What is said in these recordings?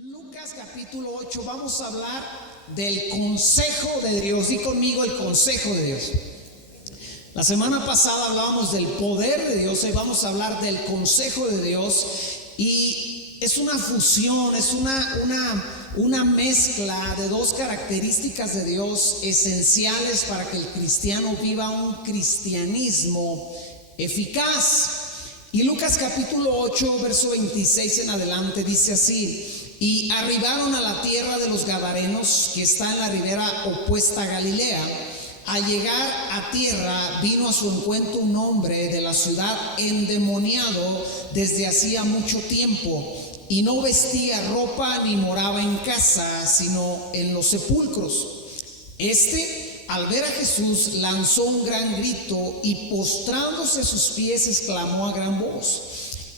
Lucas capítulo 8, vamos a hablar del consejo de Dios. Di conmigo el consejo de Dios. La semana pasada hablábamos del poder de Dios, hoy vamos a hablar del consejo de Dios. Y es una fusión, es una mezcla de dos características de Dios esenciales para que el cristiano viva un cristianismo eficaz. Y Lucas capítulo 8, verso 26 en adelante dice así: y arribaron a la tierra de los Gadarenos, que está en la ribera opuesta a Galilea. Al llegar a tierra, vino a su encuentro un hombre de la ciudad endemoniado desde hacía mucho tiempo, y no vestía ropa ni moraba en casa, sino en los sepulcros. Al ver a Jesús, lanzó un gran grito y postrándose a sus pies exclamó a gran voz: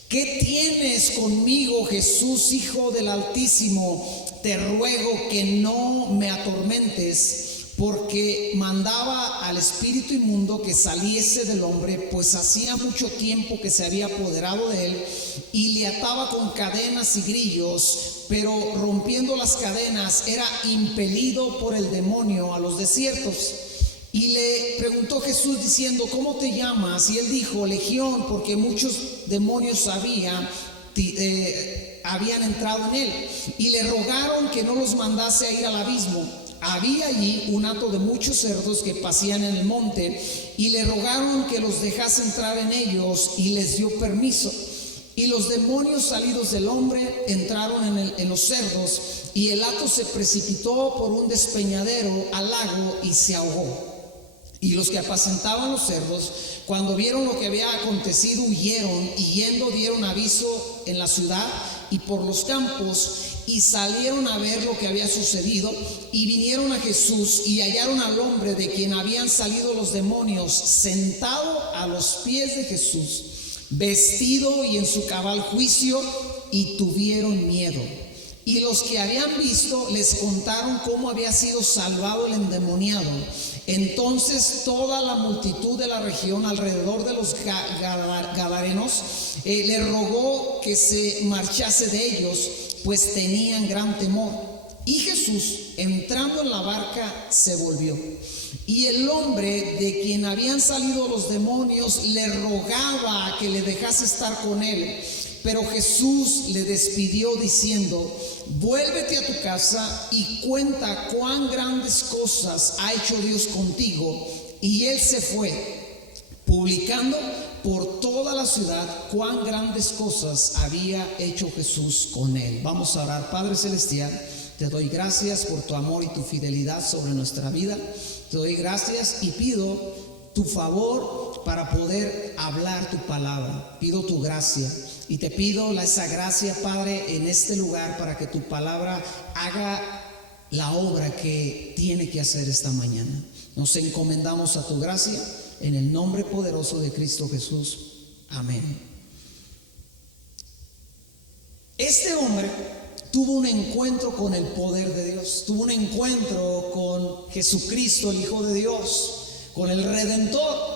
¿qué tienes conmigo, Jesús, Hijo del Altísimo? Te ruego que no me atormentes. Porque mandaba al espíritu inmundo que saliese del hombre, pues hacía mucho tiempo que se había apoderado de él, y le ataba con cadenas y grillos, pero rompiendo las cadenas era impelido por el demonio a los desiertos. Y le preguntó Jesús diciendo: ¿cómo te llamas? Y él dijo: Legión, porque muchos demonios habían entrado en él. Y le rogaron que no los mandase a ir al abismo. Había allí un hato de muchos cerdos que pasían en el monte, y le rogaron que los dejase entrar en ellos, y les dio permiso. Y los demonios salidos del hombre entraron en los cerdos, y el hato se precipitó por un despeñadero al lago y se ahogó. Y los que apacentaban los cerdos, cuando vieron lo que había acontecido, huyeron, y yendo dieron aviso en la ciudad y por los campos, y salieron a ver lo que había sucedido. Y vinieron a Jesús y hallaron al hombre de quien habían salido los demonios sentado a los pies de Jesús, vestido y en su cabal juicio, y tuvieron miedo. Y los que habían visto les contaron cómo había sido salvado el endemoniado. Entonces toda la multitud de la región alrededor de los Gadarenos le rogó que se marchase de ellos, pues tenían gran temor. Y Jesús, entrando en la barca, se volvió. Y el hombre de quien habían salido los demonios le rogaba que le dejase estar con él. Pero Jesús le despidió diciendo: vuélvete a tu casa y cuenta cuán grandes cosas ha hecho Dios contigo. Y él se fue, publicando por toda la ciudad cuán grandes cosas había hecho Jesús con él. Vamos a orar. Padre celestial, te doy gracias por tu amor y tu fidelidad sobre nuestra vida. Te doy gracias y pido tu favor para poder hablar tu palabra. Pido tu gracia y te pido esa gracia, Padre, en este lugar, para que tu palabra haga la obra que tiene que hacer esta mañana. Nos encomendamos a tu gracia en el nombre poderoso de Cristo Jesús. Amén. Este hombre tuvo un encuentro con el poder de Dios, tuvo un encuentro con Jesucristo, el Hijo de Dios, con el Redentor.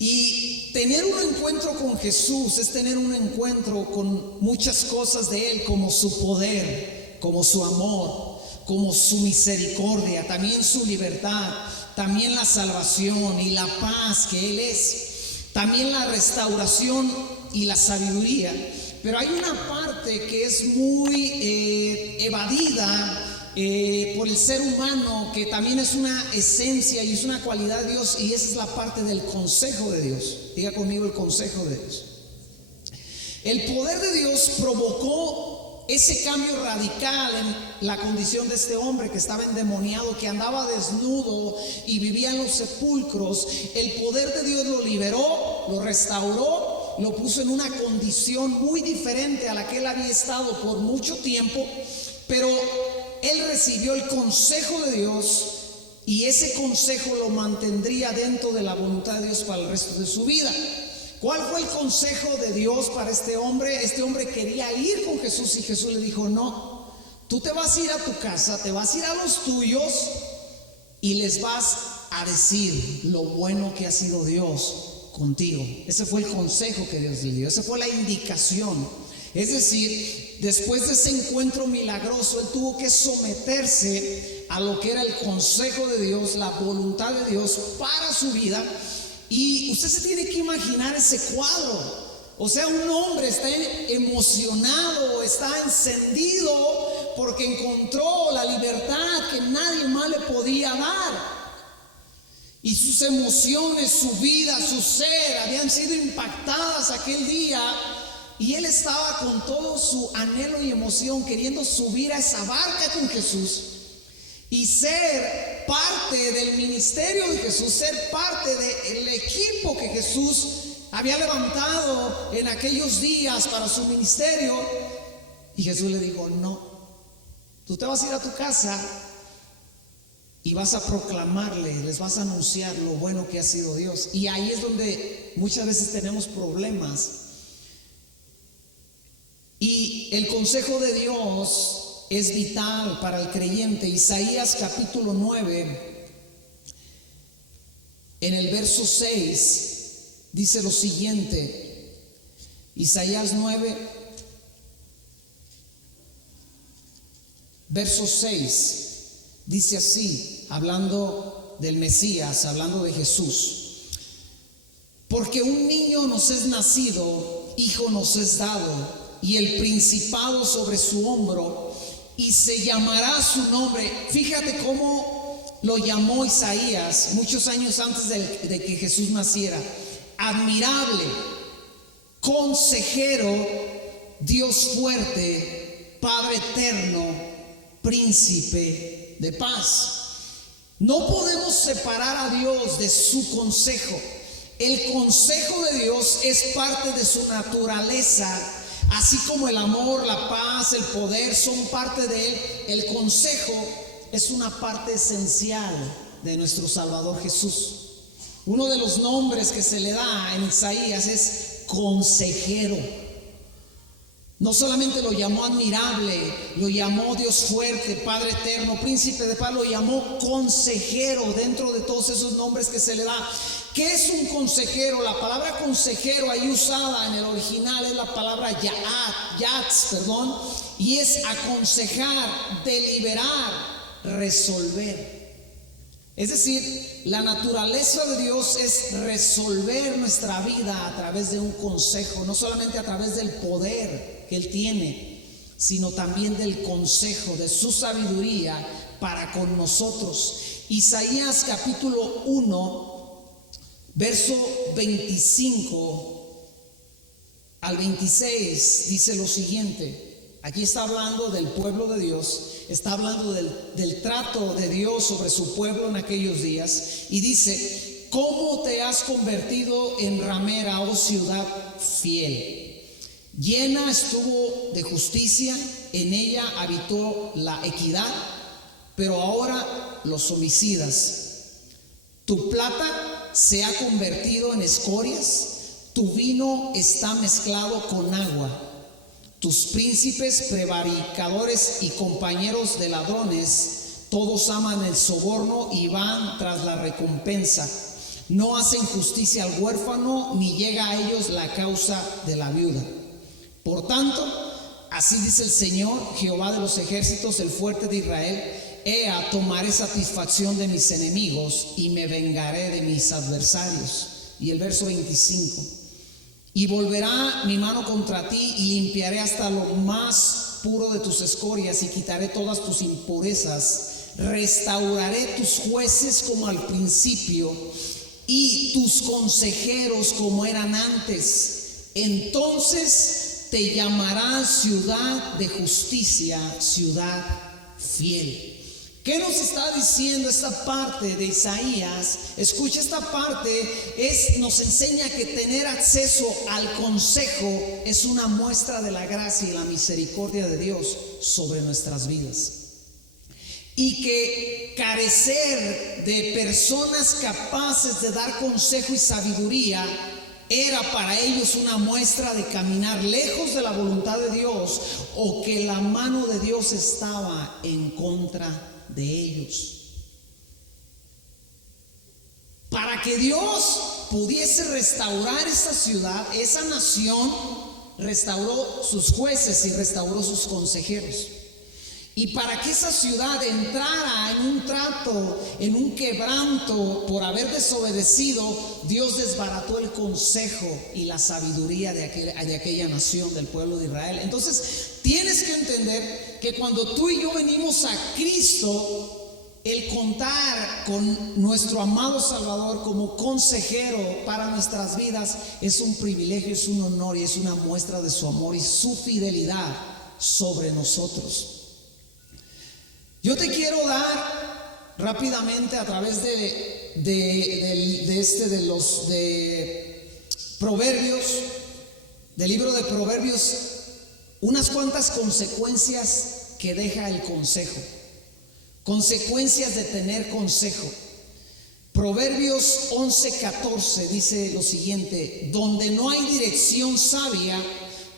Y tener un encuentro con Jesús es tener un encuentro con muchas cosas de Él, como su poder, como su amor, como su misericordia, también su libertad, también la salvación y la paz que Él es, también la restauración y la sabiduría. Pero hay una parte que es muy evadida por el ser humano, que también es una esencia y es una cualidad de Dios, y esa es la parte del consejo de Dios. Diga conmigo: el consejo de Dios. El poder de Dios provocó ese cambio radical en la condición de este hombre que estaba endemoniado, que andaba desnudo y vivía en los sepulcros. El poder de Dios lo liberó, lo restauró, lo puso en una condición muy diferente a la que él había estado por mucho tiempo. Pero él recibió el consejo de Dios, y ese consejo lo mantendría dentro de la voluntad de Dios para el resto de su vida. ¿Cuál fue el consejo de Dios para este hombre? Este hombre quería ir con Jesús, y Jesús le dijo: no, tú te vas a ir a tu casa, te vas a ir a los tuyos, y les vas a decir lo bueno que ha sido Dios contigo. Ese fue el consejo que Dios le dio, esa fue la indicación. Es decir, después de ese encuentro milagroso, él tuvo que someterse a lo que era el consejo de Dios, la voluntad de Dios para su vida. Y usted se tiene que imaginar ese cuadro. O sea, un hombre está emocionado, está encendido porque encontró la libertad que nadie más le podía dar. Y sus emociones, su vida, su ser habían sido impactadas aquel día. Y él estaba con todo su anhelo y emoción queriendo subir a esa barca con Jesús y ser parte del ministerio de Jesús, ser parte del equipo que Jesús había levantado en aquellos días para su ministerio. Y Jesús le dijo: no, tú te vas a ir a tu casa y vas a proclamarle, les vas a anunciar lo bueno que ha sido Dios. Y ahí es donde muchas veces tenemos problemas. Y el consejo de Dios es vital para el creyente. Isaías capítulo 9, en el verso 6, dice lo siguiente. Isaías 9, verso 6, dice así, hablando del Mesías, hablando de Jesús: porque un niño nos es nacido, hijo nos es dado, y el principado sobre su hombro, y se llamará su nombre. Fíjate cómo lo llamó Isaías muchos años antes de que Jesús naciera: admirable, consejero, Dios fuerte, Padre eterno, príncipe de paz. No podemos separar a Dios de su consejo. El consejo de Dios es parte de su naturaleza. Así como el amor, la paz, el poder son parte de Él, el consejo es una parte esencial de nuestro Salvador Jesús. Uno de los nombres que se le da en Isaías es consejero. No solamente lo llamó admirable, lo llamó Dios fuerte, Padre eterno, príncipe de paz, lo llamó consejero dentro de todos esos nombres que se le da. ¿Qué es un consejero? La palabra consejero ahí usada en el original es la palabra yatz, y es aconsejar, deliberar, resolver. Es decir, la naturaleza de Dios es resolver nuestra vida a través de un consejo, no solamente a través del poder que Él tiene, sino también del consejo, de su sabiduría para con nosotros. Isaías capítulo 1, verso 25 al 26 dice lo siguiente. Aquí está hablando del pueblo de Dios, está hablando del trato de Dios sobre su pueblo en aquellos días, y dice: ¿cómo te has convertido en ramera, oh ciudad fiel? Llena estuvo de justicia, en ella habitó la equidad, pero ahora los homicidas. Tu plata se ha convertido en escorias, tu vino está mezclado con agua. Tus príncipes, prevaricadores y compañeros de ladrones, todos aman el soborno y van tras la recompensa. No hacen justicia al huérfano, ni llega a ellos la causa de la viuda. Por tanto, así dice el Señor, Jehová de los ejércitos, el fuerte de Israel: Ea, tomaré satisfacción de mis enemigos y me vengaré de mis adversarios. Y el verso 25: y volverá mi mano contra ti y limpiaré hasta lo más puro de tus escorias y quitaré todas tus impurezas. Restauraré tus jueces como al principio y tus consejeros como eran antes. Entonces te llamarán ciudad de justicia, ciudad fiel. ¿Qué nos está diciendo esta parte de Isaías? Escucha, esta parte nos enseña que tener acceso al consejo es una muestra de la gracia y la misericordia de Dios sobre nuestras vidas. Y que carecer de personas capaces de dar consejo y sabiduría era para ellos una muestra de caminar lejos de la voluntad de Dios, o que la mano de Dios estaba en contra de ellos. Para que Dios pudiese restaurar esa ciudad, esa nación, restauró sus jueces y restauró sus consejeros. Y para que esa ciudad entrara en un trato, en un quebranto por haber desobedecido, Dios desbarató el consejo y la sabiduría de aquella nación, del pueblo de Israel. Entonces, tienes que entender que cuando tú y yo venimos a Cristo, el contar con nuestro amado Salvador como consejero para nuestras vidas es un privilegio, es un honor y es una muestra de su amor y su fidelidad sobre nosotros. Yo te quiero dar rápidamente a través de Proverbios, del libro de Proverbios, unas cuantas consecuencias que deja el consejo. Consecuencias de tener consejo. Proverbios 11:14 dice lo siguiente: donde no hay dirección sabia,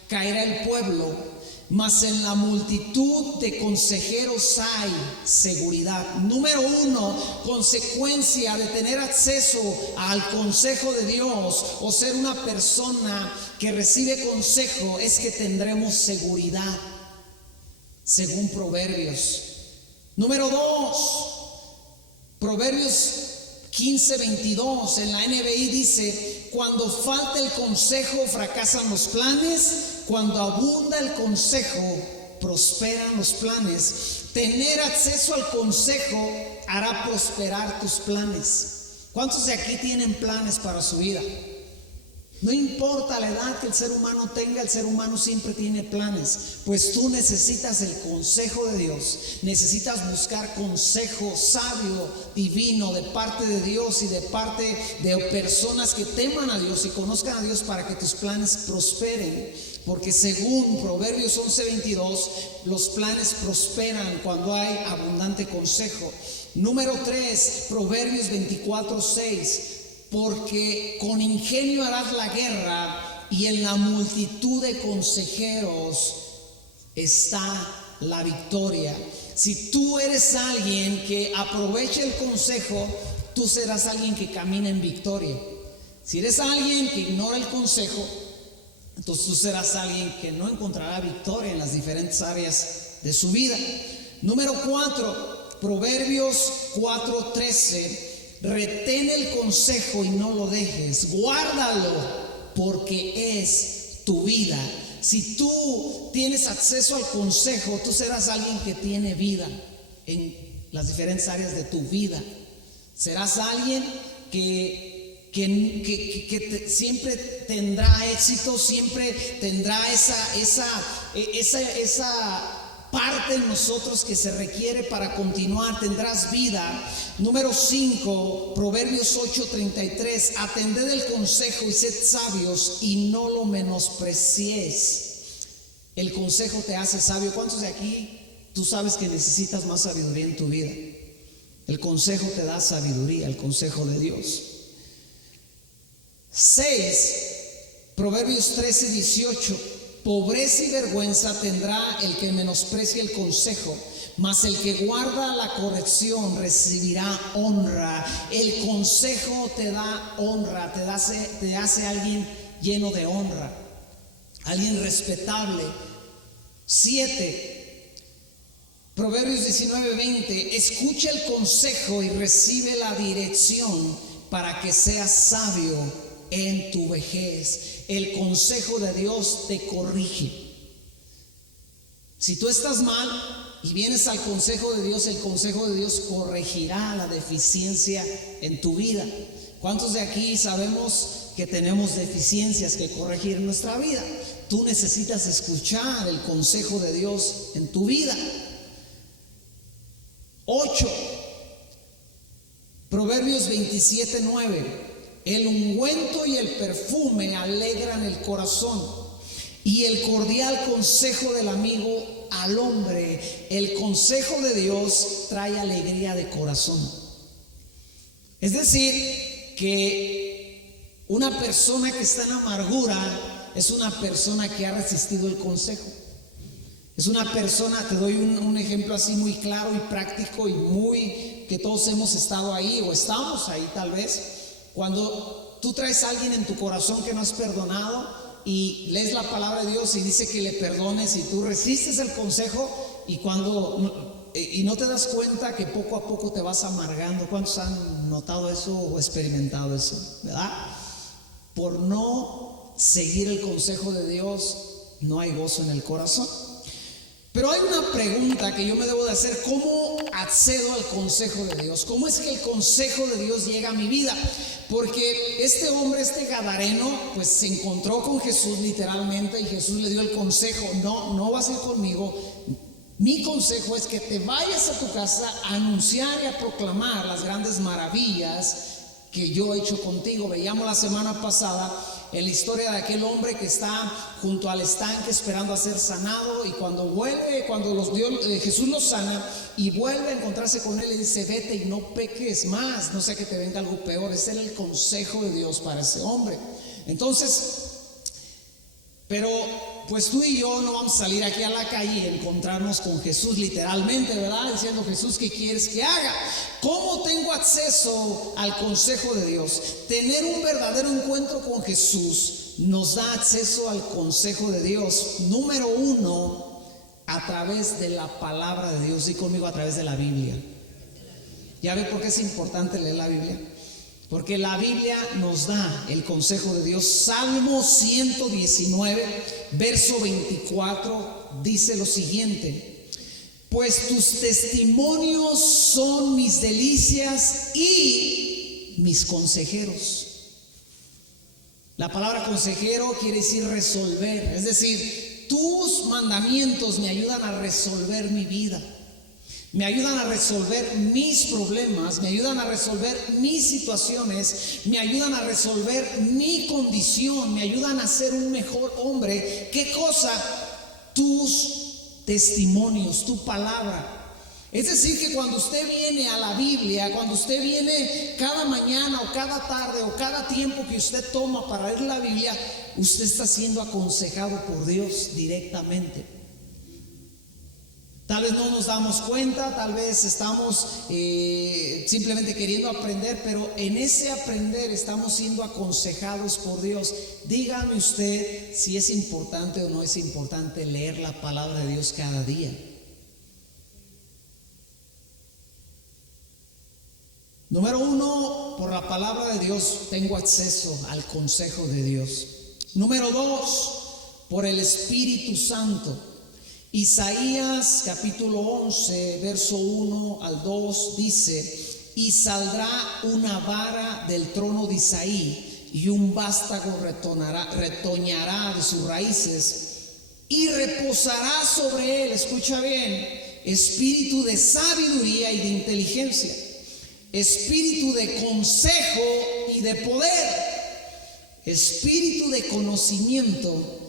caerá el pueblo, mas en la multitud de consejeros hay seguridad. Número 1, consecuencia de tener acceso al consejo de Dios o ser una persona que recibe consejo es que tendremos seguridad, según Proverbios. Número 2, Proverbios 15:22 en la NBI dice: cuando falta el consejo fracasan los planes, cuando abunda el consejo prosperan los planes. Tener acceso al consejo hará prosperar tus planes. ¿Cuántos de aquí tienen planes para su vida? No importa la edad que el ser humano tenga, el ser humano siempre tiene planes. Pues tú necesitas el consejo de Dios. Necesitas buscar consejo sabio, divino, de parte de Dios y de parte de personas que teman a Dios y conozcan a Dios para que tus planes prosperen. Porque según Proverbios 11:22, los planes prosperan cuando hay abundante consejo. Número 3, Proverbios 24:6. Porque con ingenio harás la guerra y en la multitud de consejeros está la victoria. Si tú eres alguien que aprovecha el consejo, tú serás alguien que camina en victoria. Si eres alguien que ignora el consejo, entonces tú serás alguien que no encontrará victoria en las diferentes áreas de su vida. Número 4, Proverbios 4:13. Retén el consejo y no lo dejes, guárdalo porque es tu vida. Si tú tienes acceso al consejo, tú serás alguien que tiene vida en las diferentes áreas de tu vida. Serás alguien que siempre tendrá éxito, siempre tendrá esa parte en nosotros que se requiere para continuar. Tendrás vida. Número 5, Proverbios 8:33. Atended el consejo y sed sabios y no lo menospreciéis. El consejo te hace sabio. ¿Cuántos de aquí tú sabes que necesitas más sabiduría en tu vida? El consejo te da sabiduría, el consejo de Dios. 6, Proverbios 13:18. Pobreza y vergüenza tendrá el que menosprecia el consejo, mas el que guarda la corrección recibirá honra. El consejo te da honra, te hace alguien lleno de honra, alguien respetable. 7, Proverbios 19:20. Escucha el consejo y recibe la dirección para que seas sabio en tu vejez. El consejo de Dios te corrige. Si tú estás mal y vienes al consejo de Dios, el consejo de Dios corregirá la deficiencia en tu vida. ¿Cuántos de aquí sabemos que tenemos deficiencias que corregir en nuestra vida? Tú necesitas escuchar el consejo de Dios en tu vida. 8, Proverbios 27:9. El ungüento y el perfume alegran el corazón, y el cordial consejo del amigo al hombre. El consejo de Dios trae alegría de corazón. Es decir, que una persona que está en amargura es una persona que ha resistido el consejo. Es una persona, te doy un ejemplo así muy claro y práctico y muy que todos hemos estado ahí o estamos ahí tal vez. Cuando tú traes a alguien en tu corazón que no has perdonado, y lees la palabra de Dios y dice que le perdones y tú resistes el consejo y no te das cuenta que poco a poco te vas amargando. ¿Cuántos han notado eso o experimentado eso? ¿Verdad? Por no seguir el consejo de Dios no hay gozo en el corazón. Pero hay una pregunta que yo me debo de hacer: ¿cómo accedo al consejo de Dios? ¿Cómo es que el consejo de Dios llega a mi vida? Porque este hombre, este gadareno, pues se encontró con Jesús literalmente, y Jesús le dio el consejo: no vas a ir conmigo. Mi consejo es que te vayas a tu casa a anunciar y a proclamar las grandes maravillas que yo he hecho contigo. Veíamos la semana pasada en la historia de aquel hombre que está junto al estanque esperando a ser sanado, y cuando vuelve, Jesús lo sana y vuelve a encontrarse con él, le dice: vete y no peques más, no sea que te venga algo peor. Ese era el consejo de Dios para ese hombre. Entonces, pero pues tú y yo no vamos a salir aquí a la calle y encontrarnos con Jesús literalmente, ¿verdad? Diciendo: Jesús, ¿qué quieres que haga? ¿Cómo tengo acceso al consejo de Dios? Tener un verdadero encuentro con Jesús nos da acceso al consejo de Dios. Número uno, a través de la palabra de Dios. Di conmigo: a través de la Biblia. ¿Ya ve por qué es importante leer la Biblia? Porque la Biblia nos da el consejo de Dios. Salmo 119, verso 24, dice lo siguiente: pues tus testimonios son mis delicias y mis consejeros. La palabra consejero quiere decir resolver, es decir, tus mandamientos me ayudan a resolver mi vida. Me ayudan a resolver mis problemas, me ayudan a resolver mis situaciones, me ayudan a resolver mi condición, me ayudan a ser un mejor hombre. ¿Qué cosa? Tus testimonios, tu palabra. Es decir, que cuando usted viene a la Biblia, cuando usted viene cada mañana o cada tarde o cada tiempo que usted toma para leer la Biblia, usted está siendo aconsejado por Dios directamente. Tal vez no nos damos cuenta, tal vez estamos simplemente queriendo aprender, pero en ese aprender estamos siendo aconsejados por Dios. Dígame usted si es importante o no es importante leer la palabra de Dios cada día. Número uno, por la palabra de Dios tengo acceso al consejo de Dios. Número dos, por el Espíritu Santo. Isaías capítulo 11, verso 1 al 2 dice: y saldrá una vara del trono de Isaí, y un vástago retoñará de sus raíces, y reposará sobre él, escucha bien, espíritu de sabiduría y de inteligencia, espíritu de consejo y de poder, espíritu de conocimiento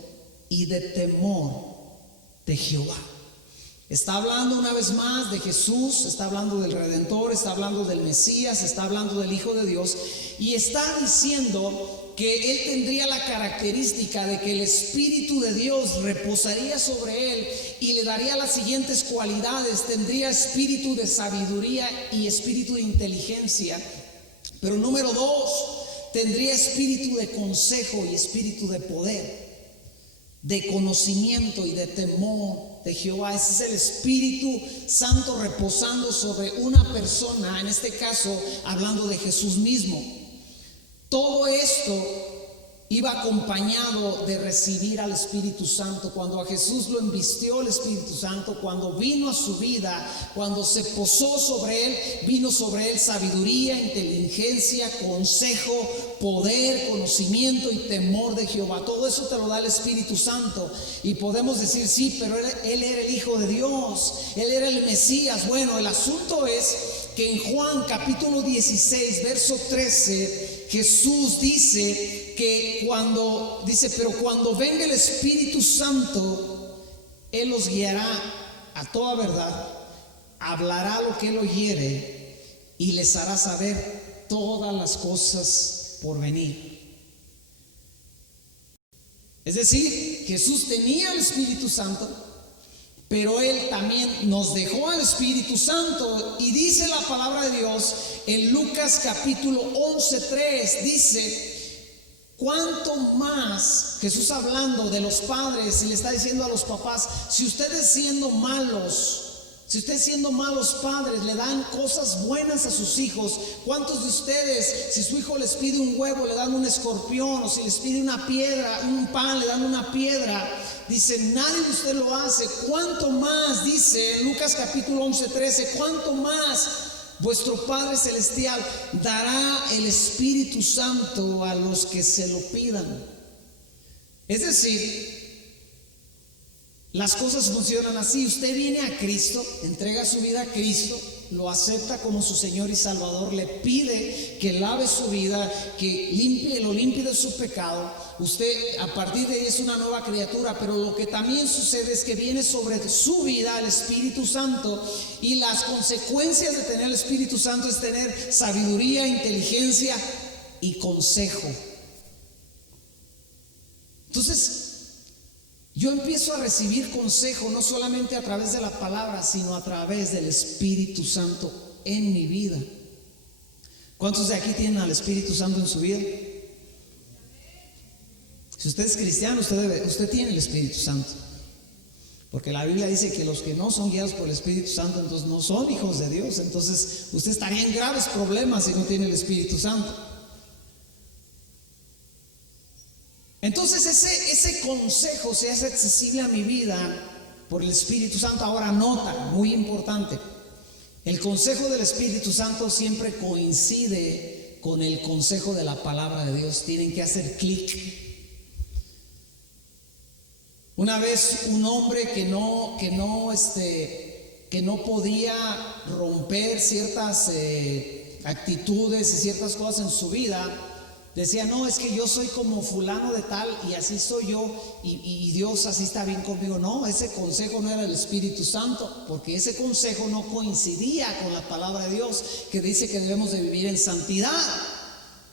y de temor de Jehová. Está hablando una vez más de Jesús, está hablando del Redentor, está hablando del Mesías, está hablando del Hijo de Dios, y está diciendo que él tendría la característica de que el Espíritu de Dios reposaría sobre él y le daría las siguientes cualidades: tendría espíritu de sabiduría y espíritu de inteligencia. Pero número dos, tendría espíritu de consejo y espíritu de poder, de conocimiento y de temor de Jehová. Ese es el Espíritu Santo reposando sobre una persona, en este caso hablando de Jesús mismo. Todo esto iba acompañado de recibir al Espíritu Santo. Cuando a Jesús lo embistió el Espíritu Santo, cuando vino a su vida, cuando se posó sobre él, vino sobre él sabiduría, inteligencia, consejo, poder, conocimiento y temor de Jehová. Todo eso te lo da el Espíritu Santo. Y podemos decir: sí, pero él era el Hijo de Dios, él era el Mesías. Bueno, el asunto es que en Juan capítulo 16, verso 13, Jesús dice que pero cuando venga el Espíritu Santo, Él los guiará a toda verdad, hablará lo que Él oyere y les hará saber todas las cosas por venir. Es decir, Jesús tenía el Espíritu Santo, pero Él también nos dejó al Espíritu Santo. Y dice la palabra de Dios en Lucas capítulo 11:3, dice: ¿cuánto más Jesús hablando de los padres y le está diciendo a los papás, si ustedes siendo malos padres le dan cosas buenas a sus hijos, ¿cuántos de ustedes, si su hijo les pide un huevo, le dan un escorpión? O si les pide una piedra, un pan, le dan una piedra. Dice, nadie de ustedes lo hace. ¿Cuánto más? Dice Lucas capítulo 11:13, ¿cuánto más vuestro Padre Celestial dará el Espíritu Santo a los que se lo pidan? Es decir, las cosas funcionan así. Usted viene a Cristo, entrega su vida a Cristo, lo acepta como su Señor y Salvador, le pide que lave su vida, que lo limpie de su pecado. Usted a partir de ahí es una nueva criatura, pero lo que también sucede es que viene sobre su vida el Espíritu Santo, y las consecuencias de tener el Espíritu Santo es tener sabiduría, inteligencia y consejo. Entonces, yo empiezo a recibir consejo no solamente a través de la palabra, sino a través del Espíritu Santo en mi vida. ¿Cuántos de aquí tienen al Espíritu Santo en su vida? Si usted es cristiano, usted tiene el Espíritu Santo. Porque la Biblia dice que los que no son guiados por el Espíritu Santo, entonces no son hijos de Dios. Entonces usted estaría en graves problemas si no tiene el Espíritu Santo. Entonces ese consejo se hace accesible a mi vida por el Espíritu Santo. Ahora nota, muy importante, el consejo del Espíritu Santo siempre coincide con el consejo de la palabra de Dios. Tienen que hacer clic. Una vez un hombre que no podía romper ciertas actitudes y ciertas cosas en su vida, decía, no, es que yo soy como fulano de tal y así soy yo y Dios así está bien conmigo. No, ese consejo no era del Espíritu Santo, porque ese consejo no coincidía con la palabra de Dios, que dice que debemos de vivir en santidad.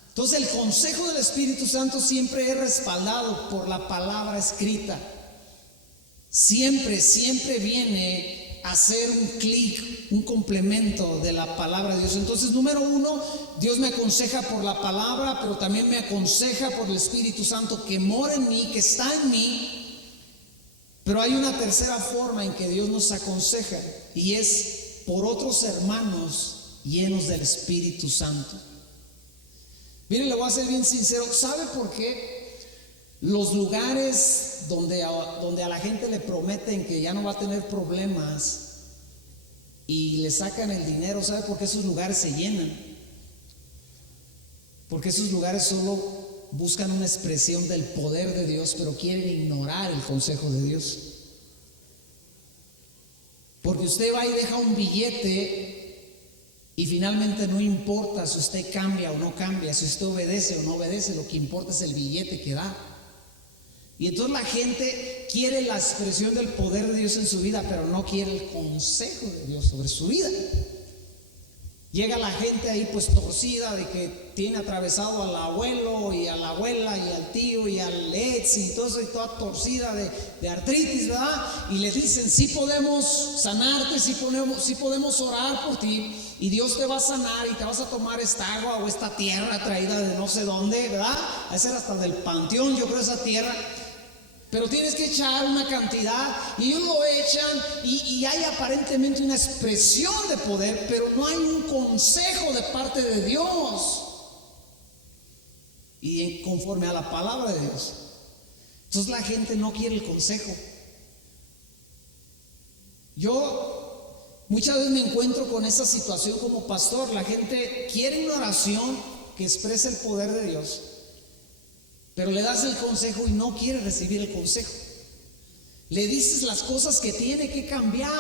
Entonces el consejo del Espíritu Santo siempre es respaldado por la palabra escrita. Siempre viene a hacer un clic, un complemento de la palabra de Dios. Entonces, número uno, Dios me aconseja por la palabra, pero también me aconseja por el Espíritu Santo que mora en mí, que está en mí. Pero hay una tercera forma en que Dios nos aconseja, y es por otros hermanos llenos del Espíritu Santo. Mire, le voy a ser bien sincero. ¿Sabe por qué los lugares donde a la gente le prometen que ya no va a tener problemas y le sacan el dinero? ¿Sabe por qué esos lugares se llenan? Porque esos lugares solo buscan una expresión del poder de Dios, pero quieren ignorar el consejo de Dios. Porque usted va y deja un billete y finalmente no importa si usted cambia o no cambia, si usted obedece o no obedece, lo que importa es el billete que da. Y entonces la gente quiere la expresión del poder de Dios en su vida, pero no quiere el consejo de Dios sobre su vida. Llega la gente ahí pues torcida, de que tiene atravesado al abuelo y a la abuela y al tío y al ex y todo eso, y toda torcida de artritis, ¿verdad? Y le dicen, sí podemos sanarte, sí podemos orar por ti, y Dios te va a sanar y te vas a tomar esta agua o esta tierra traída de no sé dónde, ¿verdad? A ser hasta del panteón, yo creo, esa tierra. Pero tienes que echar una cantidad, y ellos lo echan y hay aparentemente una expresión de poder, pero no hay un consejo de parte de Dios y conforme a la palabra de Dios. Entonces la gente no quiere el consejo. Yo muchas veces me encuentro con esa situación como pastor. La gente quiere una oración que exprese el poder de Dios, pero le das el consejo y no quiere recibir el consejo. Le dices las cosas que tiene que cambiar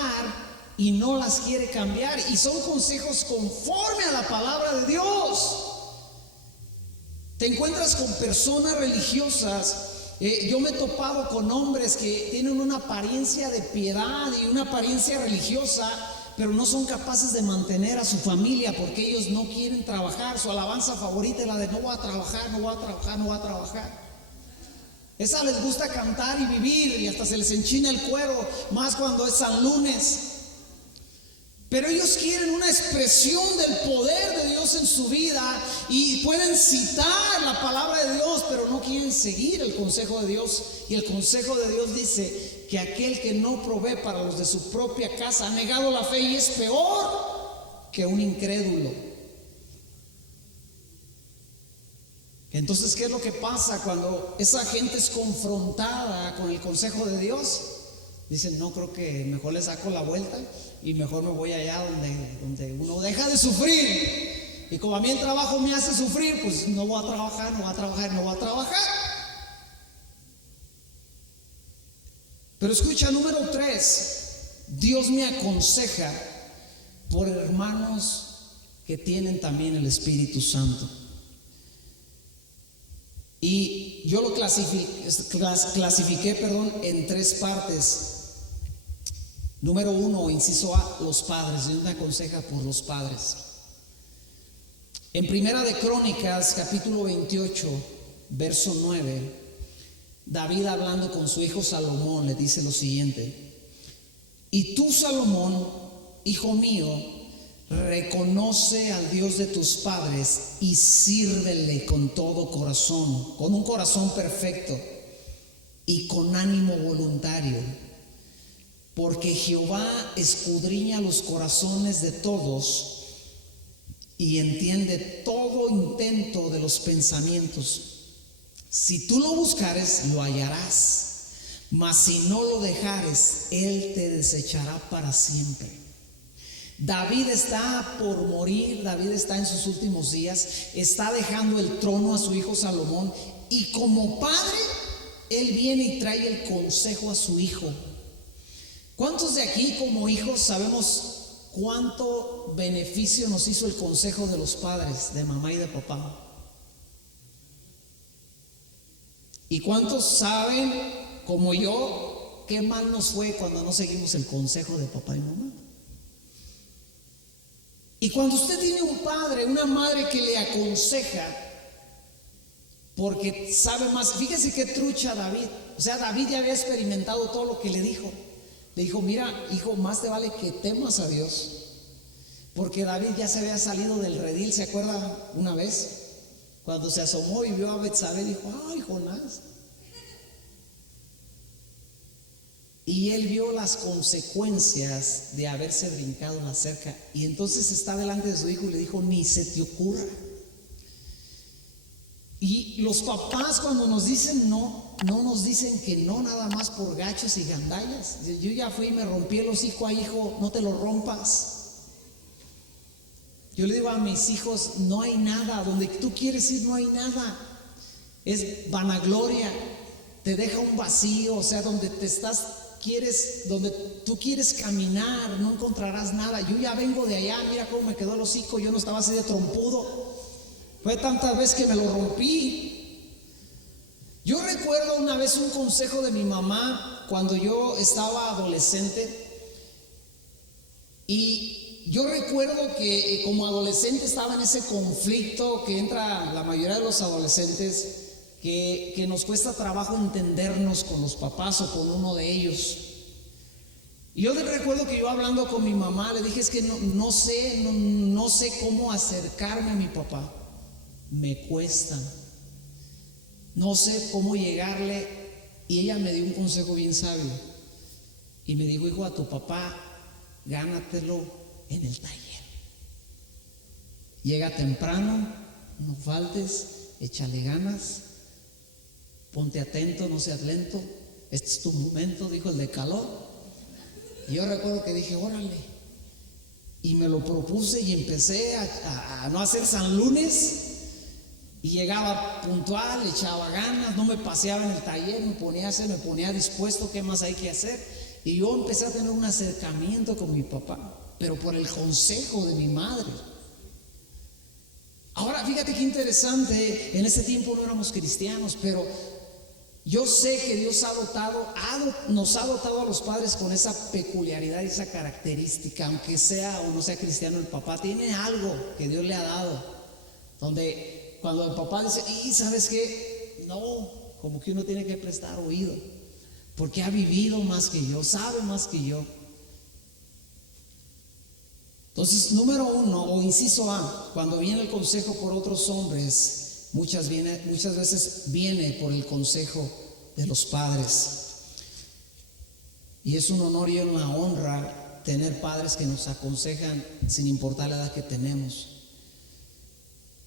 y no las quiere cambiar, y son consejos conforme a la palabra de Dios. Te encuentras con personas religiosas. Yo me he topado con hombres que tienen una apariencia de piedad y una apariencia religiosa, pero no son capaces de mantener a su familia porque ellos no quieren trabajar. Su alabanza favorita es la de no voy a trabajar, no voy a trabajar, no voy a trabajar. Esa les gusta cantar y vivir, y hasta se les enchina el cuero, más cuando es San Lunes. Pero ellos quieren una expresión del poder de Dios en su vida y pueden citar la palabra de Dios, pero no quieren seguir el consejo de Dios. Y el consejo de Dios dice que aquel que no provee para los de su propia casa ha negado la fe y es peor que un incrédulo. Entonces, ¿qué es lo que pasa cuando esa gente es confrontada con el consejo de Dios? Dicen, no, creo que mejor le saco la vuelta y mejor me voy allá donde uno deja de sufrir. Y como a mí el trabajo me hace sufrir, pues no voy a trabajar, no voy a trabajar, no voy a trabajar. Pero escucha, número 3, Dios me aconseja por hermanos que tienen también el Espíritu Santo. Y yo lo clasifiqué en 3 partes. Número 1, inciso A, los padres. Dios me aconseja por los padres. En Primera de Crónicas, capítulo 28, verso 9, David, hablando con su hijo Salomón, le dice lo siguiente: y tú, Salomón, hijo mío, reconoce al Dios de tus padres y sírvele con todo corazón, con un corazón perfecto y con ánimo voluntario, porque Jehová escudriña los corazones de todos y entiende todo intento de los pensamientos. Si tú lo buscares, lo hallarás, mas si no lo dejares, él te desechará para siempre. David está por morir, David está en sus últimos días, está dejando el trono a su hijo Salomón, y como padre, él viene y trae el consejo a su hijo. ¿Cuántos de aquí como hijos sabemos cuánto beneficio nos hizo el consejo de los padres, de mamá y de papá? ¿Y cuántos saben, como yo, qué mal nos fue cuando no seguimos el consejo de papá y mamá? Y cuando usted tiene un padre, una madre que le aconseja, porque sabe más, fíjese qué trucha David. O sea, David ya había experimentado todo lo que le dijo. Le dijo, mira, hijo, más te vale que temas a Dios. Porque David ya se había salido del redil, ¿se acuerda una vez? Cuando se asomó y vio a Betsabé, dijo, ay, Jonás. Y él vio las consecuencias de haberse brincado la cerca. Y entonces está delante de su hijo y le dijo, ni se te ocurra. Y los papás cuando nos dicen no, no nos dicen que no nada más por gachos y gandallas. Yo ya fui y me rompí el hocico a hijo, no te lo rompas. Yo le digo a mis hijos, no hay nada, donde tú quieres ir no hay nada. Es vanagloria, te deja un vacío, o sea, donde donde tú quieres caminar, no encontrarás nada. Yo ya vengo de allá, mira cómo me quedó el hocico, yo no estaba así de trompudo. Fue tantas veces que me lo rompí. Yo recuerdo una vez un consejo de mi mamá cuando yo estaba adolescente. Y yo recuerdo que como adolescente estaba en ese conflicto que entra la mayoría de los adolescentes, que nos cuesta trabajo entendernos con los papás o con uno de ellos. Y yo recuerdo que yo hablando con mi mamá le dije, es que no sé cómo acercarme a mi papá. Me cuesta, no sé cómo llegarle. Y ella me dio un consejo bien sabio y me dijo, hijo, a tu papá gánatelo en el taller. Llega temprano, no faltes, échale ganas, ponte atento, no seas lento. Este es tu momento, dijo el de calor. Y yo recuerdo que dije, órale. Y me lo propuse y empecé a no hacer San Lunes. Y llegaba puntual, echaba ganas, no me paseaba en el taller, me ponía dispuesto, ¿qué más hay que hacer? Y yo empecé a tener un acercamiento con mi papá, pero por el consejo de mi madre. Ahora, fíjate qué interesante, en ese tiempo no éramos cristianos, pero yo sé que Dios nos ha dotado a los padres con esa peculiaridad y esa característica, aunque sea o no sea cristiano, el papá tiene algo que Dios le ha dado, donde cuando el papá dice, y ¿sabes qué? No, como que uno tiene que prestar oído, porque ha vivido más que yo, sabe más que yo. Entonces, número uno, o inciso A, cuando viene el consejo por otros hombres, muchas veces viene por el consejo de los padres. Y es un honor y una honra tener padres que nos aconsejan sin importar la edad que tenemos.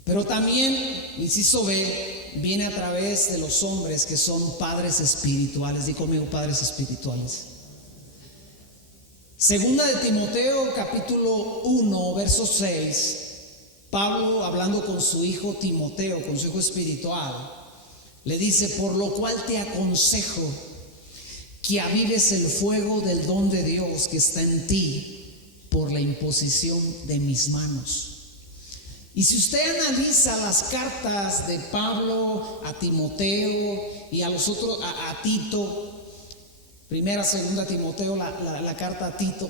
Pero también, inciso B, viene a través de los hombres que son padres espirituales. Di conmigo, padres espirituales. Segunda de Timoteo, capítulo 1, verso 6. Pablo, hablando con su hijo Timoteo, con su hijo espiritual, le dice: por lo cual te aconsejo que avives el fuego del don de Dios que está en ti por la imposición de mis manos. Y si usted analiza las cartas de Pablo a Timoteo y a los otros, a Tito, primera, segunda Timoteo, la carta a Tito,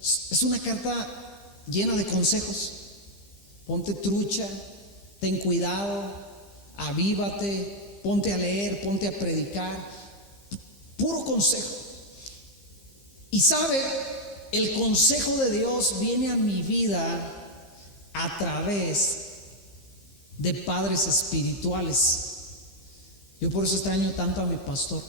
es una carta llena de consejos. Ponte trucha, ten cuidado, avívate, ponte a leer, ponte a predicar, puro consejo. Y sabe, el consejo de Dios viene a mi vida a través de padres espirituales. Yo por eso extraño tanto a mi pastor,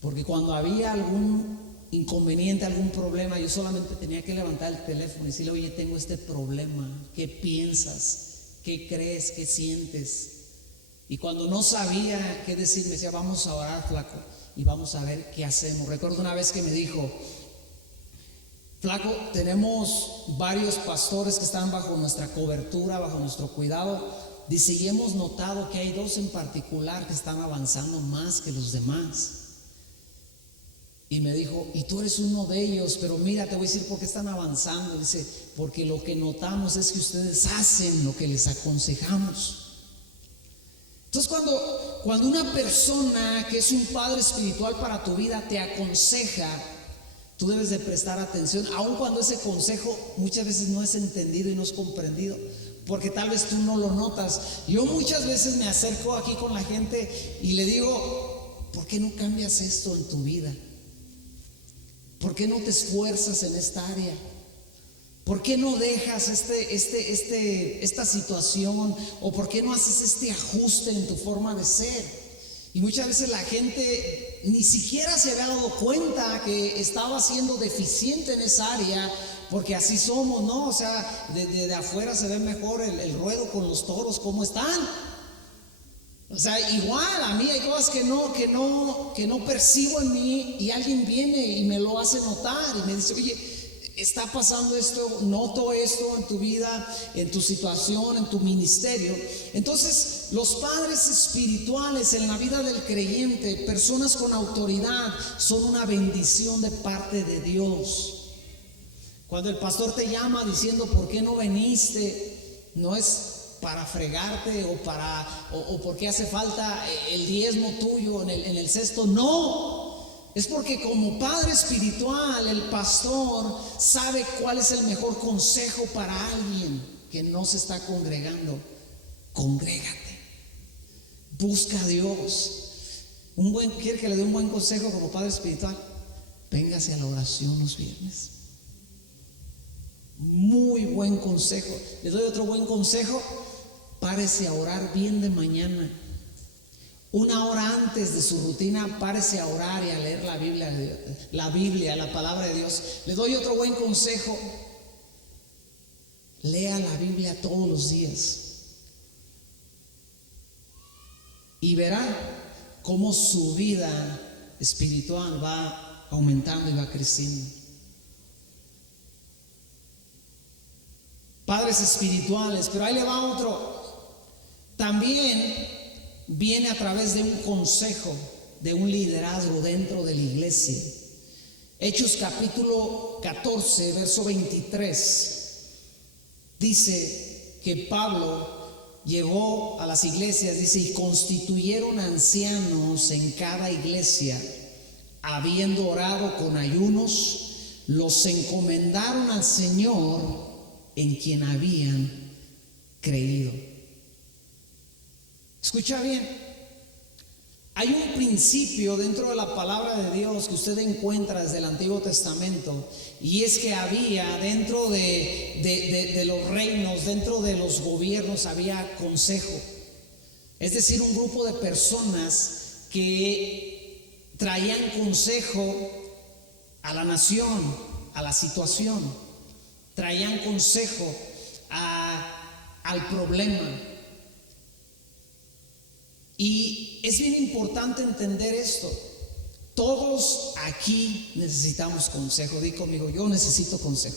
porque cuando había algún inconveniente, algún problema, yo solamente tenía que levantar el teléfono y decirle: oye, tengo este problema, ¿qué piensas? ¿Qué crees? ¿Qué sientes? Y cuando no sabía qué decir, me decía: vamos a orar, flaco, y vamos a ver qué hacemos. Recuerdo una vez que me dijo: flaco, tenemos varios pastores que están bajo nuestra cobertura, bajo nuestro cuidado. Dice: y hemos notado que hay dos en particular que están avanzando más que los demás. Y me dijo: y tú eres uno de ellos, pero mira, te voy a decir por qué están avanzando. Dice: porque lo que notamos es que ustedes hacen lo que les aconsejamos. Entonces, cuando una persona que es un padre espiritual para tu vida te aconseja, tú debes de prestar atención, aun cuando ese consejo muchas veces no es entendido y no es comprendido, porque tal vez tú no lo notas. Yo muchas veces me acerco aquí con la gente y le digo: ¿por qué no cambias esto en tu vida? ¿Por qué no te esfuerzas en esta área? ¿Por qué no dejas esta situación? ¿O por qué no haces este ajuste en tu forma de ser? Y muchas veces la gente ni siquiera se había dado cuenta que estaba siendo deficiente en esa área, porque así somos, ¿no? O sea, de afuera se ve mejor el ruedo con los toros, ¿cómo están? O sea, igual a mí hay cosas que no percibo en mí, y alguien viene y me lo hace notar y me dice: oye, está pasando esto, noto esto en tu vida, en tu situación, en tu ministerio. Entonces, los padres espirituales en la vida del creyente, personas con autoridad, son una bendición de parte de Dios. Cuando el pastor te llama diciendo: ¿por qué no viniste? No es para fregarte o porque hace falta el diezmo tuyo en el cesto. No, es porque como padre espiritual, el pastor sabe cuál es el mejor consejo para alguien que no se está congregando. Congrégate, busca a Dios. ¿Quiere que le dé un buen consejo como padre espiritual? Véngase a la oración los viernes. Muy buen consejo. Le doy otro buen consejo: párese a orar bien de mañana. Una hora antes de su rutina, párese a orar y a leer la Biblia, la palabra de Dios. Le doy otro buen consejo: lea la Biblia todos los días y verá cómo su vida espiritual va aumentando y va creciendo. Padres espirituales, pero ahí le va otro. También viene a través de un consejo, de un liderazgo dentro de la iglesia. Hechos capítulo 14, verso 23, dice que Pablo llegó a las iglesias, dice: y constituyeron ancianos en cada iglesia, habiendo orado con ayunos, los encomendaron al Señor en quien habían creído. Escucha bien, Hay un principio dentro de la palabra de Dios que usted encuentra desde el Antiguo Testamento, y es que había dentro de los reinos, dentro de los gobiernos, había consejo. Es decir, un grupo de personas que traían consejo a la nación, a la situación, traían consejo al problema. Y es bien importante entender esto. Todos aquí necesitamos consejo. Di conmigo, yo necesito consejo.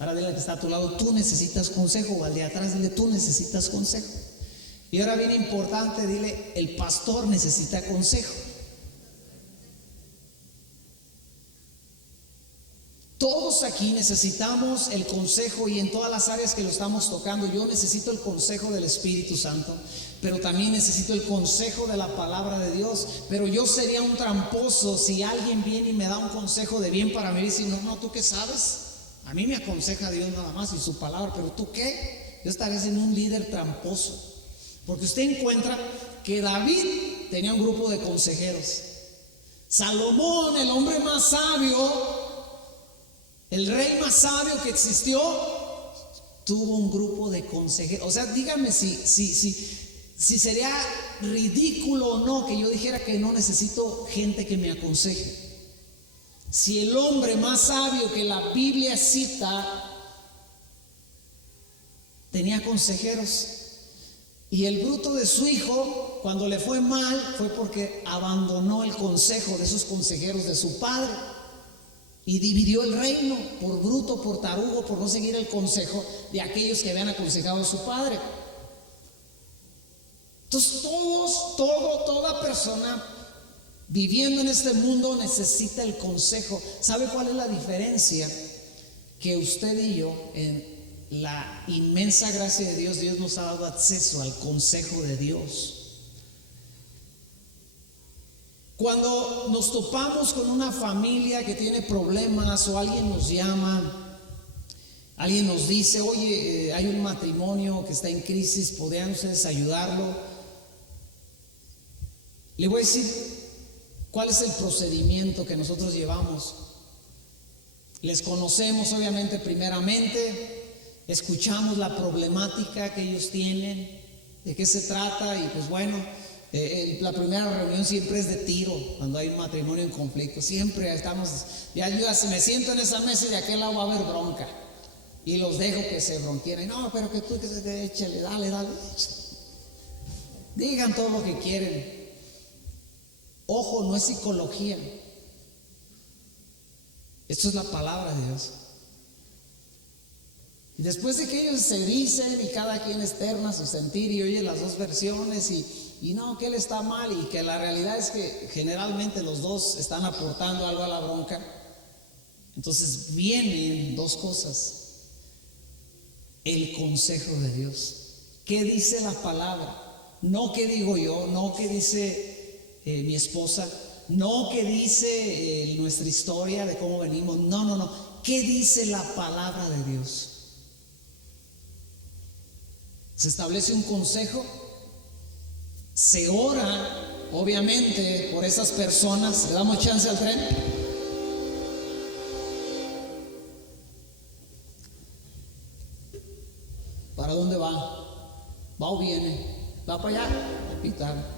Ahora dile al que está a tu lado, tú necesitas consejo. O al de atrás, dile, tú necesitas consejo. Y ahora bien importante, dile, el pastor necesita consejo. Todos aquí necesitamos el consejo, y en todas las áreas que lo estamos tocando. Yo necesito el consejo del Espíritu Santo, pero también necesito el consejo de la palabra de Dios. Pero yo sería un tramposo si alguien viene y me da un consejo de bien para mí y dice, no, ¿tú qué sabes? A mí me aconseja Dios nada más y su palabra, pero ¿tú qué? Yo estaría siendo un líder tramposo. Porque usted encuentra que David tenía un grupo de consejeros. Salomón, el hombre más sabio, el rey más sabio que existió, tuvo un grupo de consejeros. O sea, dígame si sería ridículo o no que yo dijera que no necesito gente que me aconseje. Si el hombre más sabio que la Biblia cita tenía consejeros, y el bruto de su hijo, cuando le fue mal, fue porque abandonó el consejo de esos consejeros de su padre y dividió el reino, por bruto, por tarugo, por no seguir el consejo de aquellos que habían aconsejado a su padre. Entonces toda persona viviendo en este mundo necesita el consejo. ¿Sabe cuál es la diferencia? Que usted y yo, en la inmensa gracia de Dios, Dios nos ha dado acceso al consejo de Dios. Cuando nos topamos con una familia que tiene problemas, o alguien nos llama, alguien nos dice, oye, hay un matrimonio que está en crisis, ¿podrían ustedes ayudarlo? Le voy a decir cuál es el procedimiento que nosotros llevamos. Les conocemos obviamente primeramente, escuchamos la problemática que ellos tienen, de qué se trata, y pues bueno, la primera reunión siempre es de tiro. Cuando hay un matrimonio en conflicto, siempre estamos, ya me siento en esa mesa y de aquel lado va a haber bronca, y los dejo que se bronqueen. No, pero que tú, que se te échale, dale, digan todo lo que quieren. Ojo, no es psicología, esto es la palabra de Dios. Y después de que ellos se dicen y cada quien externa su sentir y oye las dos versiones, y no, que él está mal, y que la realidad es que generalmente los dos están aportando algo a la bronca, entonces vienen dos cosas: el consejo de Dios. ¿Qué dice la palabra? No qué digo yo, no qué dice mi esposa, no qué dice nuestra historia de cómo venimos, no, ¿qué dice la palabra de Dios? Se establece un consejo, se ora obviamente por esas personas. ¿Le damos chance al tren? ¿Para dónde va? ¿Va o viene? ¿Va para allá? Pitar.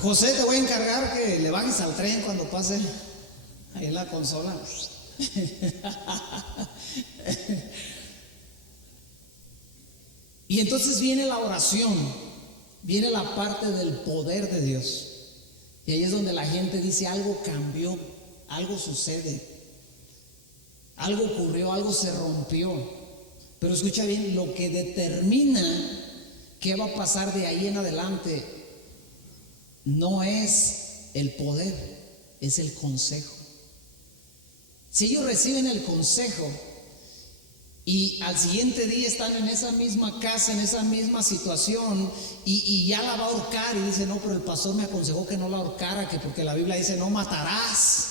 José, te voy a encargar que le bajes al tren cuando pase ahí en la consola. Y entonces viene la oración, viene la parte del poder de Dios. Y ahí es donde la gente dice, algo cambió, algo sucede, algo ocurrió, algo se rompió. Pero escucha bien, lo que determina qué va a pasar de ahí en adelante no es el poder, es el consejo. Si ellos reciben el consejo Y al siguiente día están en esa misma casa, en esa misma situación, y ya la va a ahorcar. Y dice: no, pero el pastor me aconsejó que no la ahorcara, que porque la Biblia dice no matarás.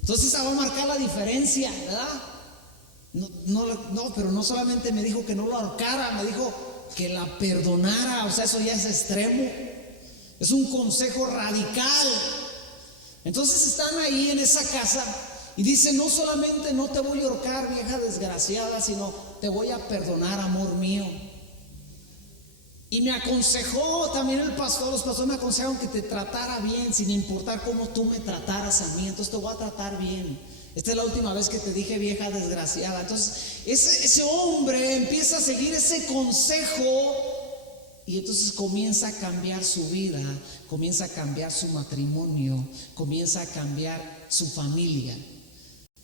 Entonces esa va a marcar la diferencia, ¿verdad? No, pero no solamente me dijo que no la ahorcara, me dijo que la perdonara. O sea, eso ya es extremo, es un consejo radical. Entonces están ahí en esa casa y dice: no solamente no te voy a ahorcar, vieja desgraciada, sino te voy a perdonar, amor mío. Y me aconsejó también el pastor, los pastores me aconsejaron que te tratara bien, sin importar cómo tú me trataras a mí. Entonces te voy a tratar bien. Esta es la última vez que te dije vieja desgraciada. Entonces ese hombre empieza a seguir ese consejo, y entonces comienza a cambiar su vida, comienza a cambiar su matrimonio, comienza a cambiar su familia.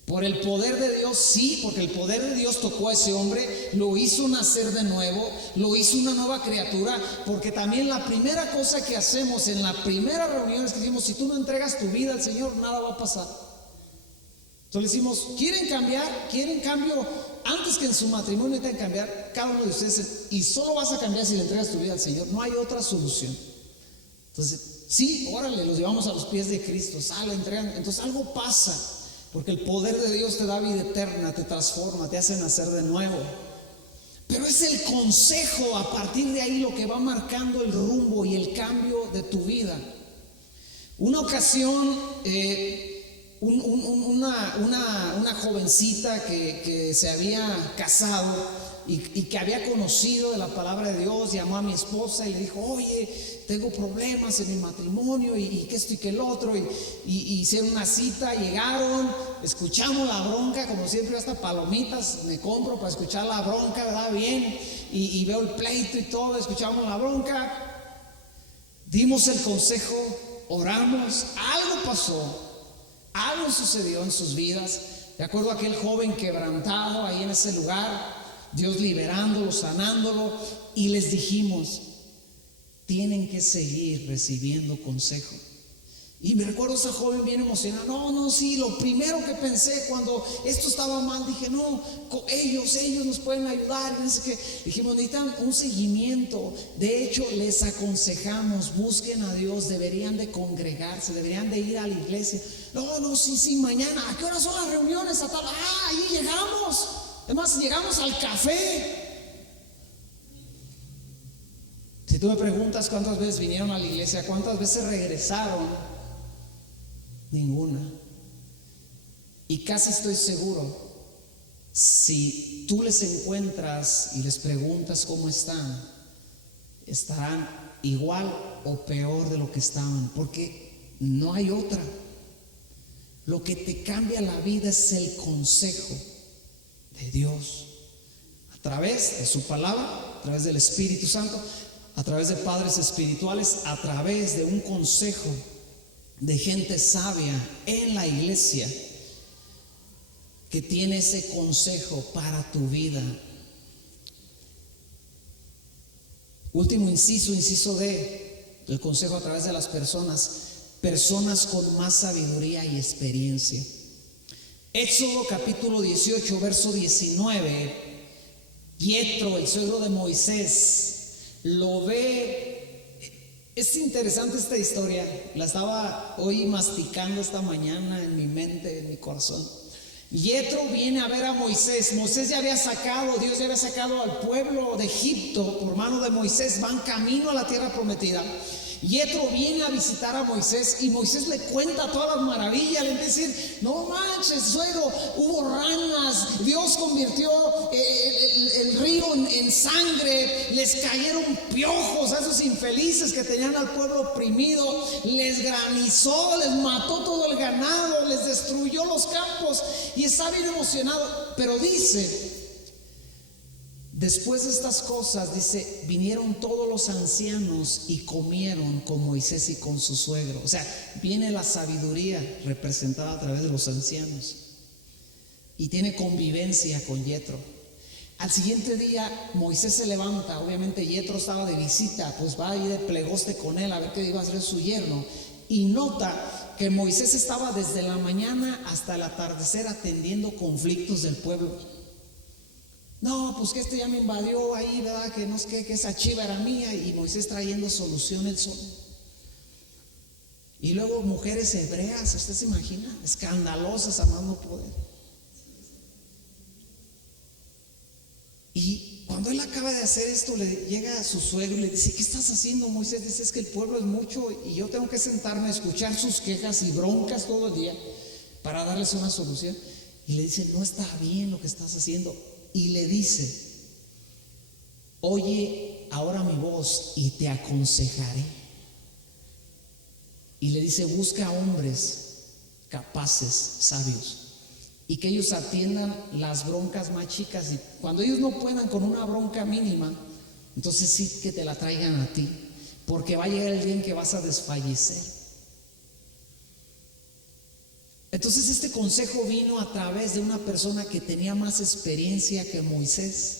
Por el poder de Dios, sí, porque el poder de Dios tocó a ese hombre, lo hizo nacer de nuevo, lo hizo una nueva criatura. Porque también la primera cosa que hacemos en la primera reunión es que decimos: si tú no entregas tu vida al Señor, nada va a pasar. Entonces le decimos: ¿quieren cambiar? ¿Quieren cambio? Antes que en su matrimonio tengan que cambiar, cada uno de ustedes, y solo vas a cambiar si le entregas tu vida al Señor. No hay otra solución. Entonces, sí, órale, los llevamos a los pies de Cristo, sale, entregan. Entonces algo pasa. Porque el poder de Dios te da vida eterna, te transforma, te hace nacer de nuevo. Pero es el consejo, a partir de ahí, lo que va marcando el rumbo y el cambio de tu vida. Una ocasión, una jovencita que se había casado y que había conocido de la palabra de Dios, llamó a mi esposa y le dijo: oye, tengo problemas en mi matrimonio y que esto y que el otro, y hicieron una cita, llegaron, escuchamos la bronca, como siempre, hasta palomitas me compro para escuchar la bronca, ¿verdad? Bien, y veo el pleito y todo, escuchamos la bronca, dimos el consejo, oramos, algo pasó, algo sucedió en sus vidas. De acuerdo a aquel joven quebrantado ahí en ese lugar, Dios liberándolo, sanándolo, y les dijimos: tienen que seguir recibiendo consejo. Y me recuerdo a esa joven bien emocionada: no, sí, lo primero que pensé cuando esto estaba mal, dije: no, ellos nos pueden ayudar. Y que dijimos: necesitan un seguimiento. De hecho, les aconsejamos: busquen a Dios, deberían de congregarse, deberían de ir a la iglesia. No, sí, mañana. ¿A qué hora son las reuniones? A tal. Ahí llegamos. Además, llegamos al café. Si tú me preguntas cuántas veces vinieron a la iglesia, cuántas veces regresaron, ninguna. Y casi estoy seguro, si tú les encuentras y les preguntas cómo están, estarán igual o peor de lo que estaban, porque no hay otra. Lo que te cambia la vida es el consejo de Dios, a través de su palabra, a través del Espíritu Santo, a través de padres espirituales, a través de un consejo de gente sabia en la iglesia que tiene ese consejo para tu vida. Último inciso D, el consejo a través de las personas con más sabiduría y experiencia. Éxodo capítulo 18, verso 19. Yetro, el suegro de Moisés, lo ve. Es interesante esta historia. La estaba hoy masticando esta mañana en mi mente, en mi corazón. Yetro viene a ver a Moisés. Moisés ya había sacado, Dios ya había sacado al pueblo de Egipto por mano de Moisés. Van camino a la tierra prometida. Yetro viene a visitar a Moisés y Moisés le cuenta todas las maravillas. Le empieza a decir: no manches, suegro, hubo ranas, Dios convirtió el río en sangre, les cayeron piojos a esos infelices que tenían al pueblo oprimido, les granizó, les mató todo el ganado, les destruyó los campos. Y está bien emocionado, pero dice: después de estas cosas, dice, vinieron todos los ancianos y comieron con Moisés y con su suegro. O sea, viene la sabiduría representada a través de los ancianos y tiene convivencia con Yetro. Al siguiente día Moisés se levanta. Obviamente Yetro estaba de visita, pues va a ir de plegoste con él a ver qué iba a hacer su yerno, y nota que Moisés estaba desde la mañana hasta el atardecer atendiendo conflictos del pueblo. No, pues que este ya me invadió ahí, ¿verdad? Que no es que esa chiva era mía, y Moisés trayendo solución él solo. Y luego mujeres hebreas, ¿usted se imagina? Escandalosas, amando poder. Y cuando él acaba de hacer esto, le llega a su suegro y le dice: ¿qué estás haciendo, Moisés? Dice: es que el pueblo es mucho y yo tengo que sentarme a escuchar sus quejas y broncas todo el día para darles una solución. Y le dice: no está bien lo que estás haciendo. Y le dice: oye ahora mi voz y te aconsejaré. Y le dice: busca hombres capaces, sabios, y que ellos atiendan las broncas más chicas, y cuando ellos no puedan con una bronca mínima, entonces sí que te la traigan a ti, porque va a llegar el día en que vas a desfallecer. Entonces este consejo vino a través de una persona que tenía más experiencia que Moisés.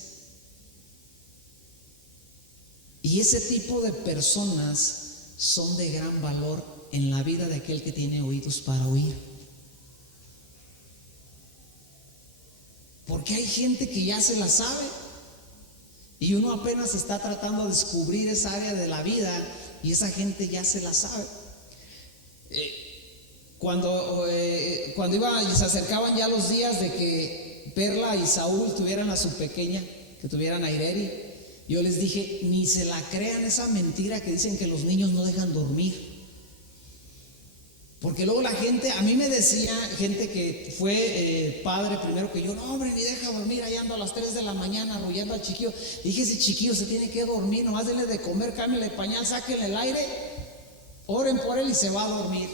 Y ese tipo de personas son de gran valor en la vida de aquel que tiene oídos para oír. Porque hay gente que ya se la sabe y uno apenas está tratando de descubrir esa área de la vida, y esa gente ya se la sabe. Cuando iba y se acercaban ya los días de que Perla y Saúl tuvieran a su pequeña, que tuvieran a Ireri, yo les dije: ni se la crean esa mentira que dicen que los niños no dejan dormir. Porque luego la gente, a mí me decía gente que fue padre primero que yo: no, hombre, ni deja dormir, ahí ando a las 3 de la mañana arrullando al chiquillo. Dije: ese chiquillo se tiene que dormir, nomás denle de comer, cámbiale el pañal, sáquenle el aire, oren por él y se va a dormir.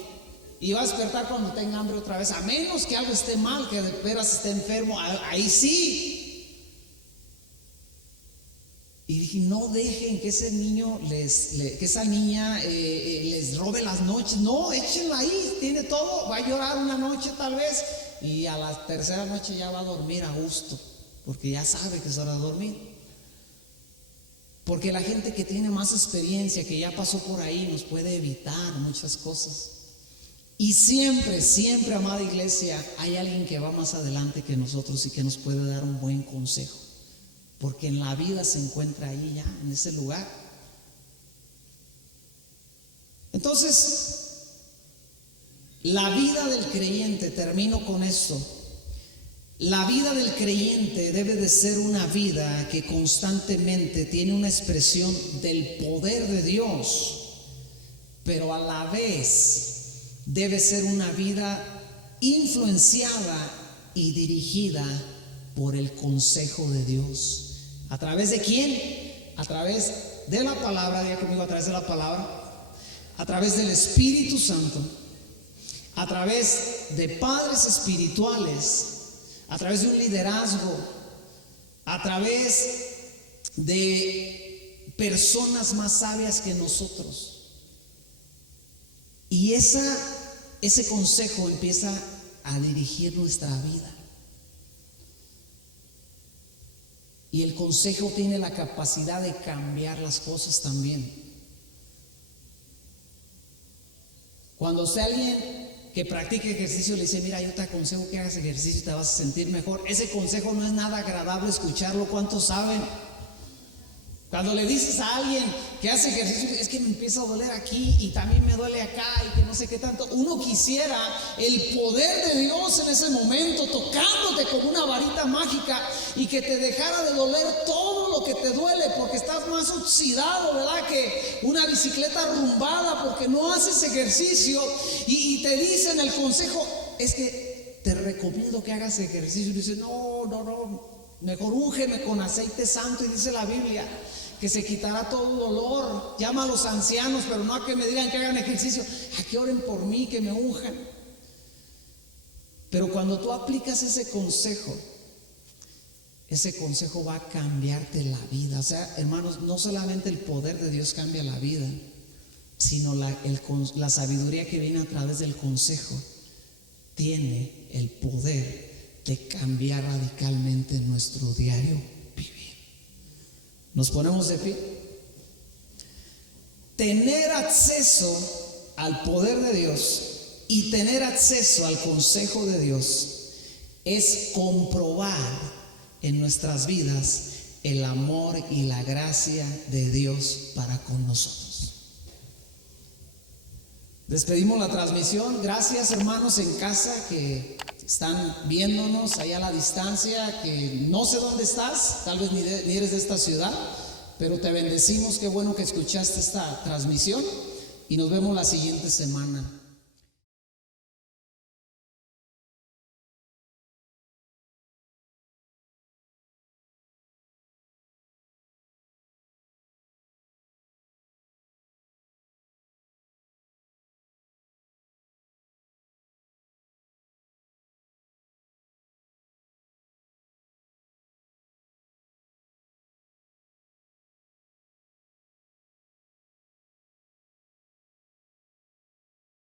Y va a despertar cuando tenga hambre otra vez, a menos que algo esté mal, que de veras esté enfermo, ahí sí. Y dije: no dejen que ese niño que esa niña les robe las noches. No, échenla ahí, tiene todo. Va a llorar una noche tal vez, y a la tercera noche ya va a dormir a gusto, porque ya sabe que es hora de dormir. Porque la gente que tiene más experiencia, que ya pasó por ahí, nos puede evitar muchas cosas. Y siempre, siempre, amada iglesia, hay alguien que va más adelante que nosotros y que nos puede dar un buen consejo. Porque en la vida se encuentra ahí ya, en ese lugar. Entonces, la vida del creyente, termino con esto. La vida del creyente debe de ser una vida que constantemente tiene una expresión del poder de Dios, pero a la vez debe ser una vida influenciada y dirigida por el consejo de Dios. ¿A través de quién? A través de la palabra, diga conmigo: a través de la palabra, a través del Espíritu Santo, a través de padres espirituales, a través de un liderazgo, a través de personas más sabias que nosotros. Y ese consejo empieza a dirigir nuestra vida. Y el consejo tiene la capacidad de cambiar las cosas también. Cuando sea alguien que practique ejercicio le dice: mira, yo te aconsejo que hagas ejercicio y te vas a sentir mejor, ese consejo no es nada agradable escucharlo. ¿Cuántos saben? Cuando le dices a alguien que hace ejercicio: es que me empieza a doler aquí y también me duele acá y que no sé qué tanto, uno quisiera el poder de Dios en ese momento tocándote con una varita mágica y que te dejara de doler todo lo que te duele, porque estás más oxidado, ¿verdad?, que una bicicleta arrumbada porque no haces ejercicio. Y te dicen el consejo: es que te recomiendo que hagas ejercicio. Y dices: no, mejor úngeme con aceite santo. Y dice la Biblia que se quitará todo dolor. Llama a los ancianos, pero no a que me digan que hagan ejercicio, a que oren por mí, que me unjan. Pero cuando tú aplicas ese consejo va a cambiarte la vida. O sea, hermanos, no solamente el poder de Dios cambia la vida, sino la sabiduría que viene a través del consejo tiene el poder de cambiar radicalmente nuestro diario vivir. Nos ponemos de pie. Tener acceso al poder de Dios y tener acceso al consejo de Dios es comprobar en nuestras vidas el amor y la gracia de Dios para con nosotros. Despedimos la transmisión. Gracias, hermanos en casa que están viéndonos allá a la distancia, que no sé dónde estás, tal vez ni eres de esta ciudad, pero te bendecimos. Qué bueno que escuchaste esta transmisión y nos vemos la siguiente semana.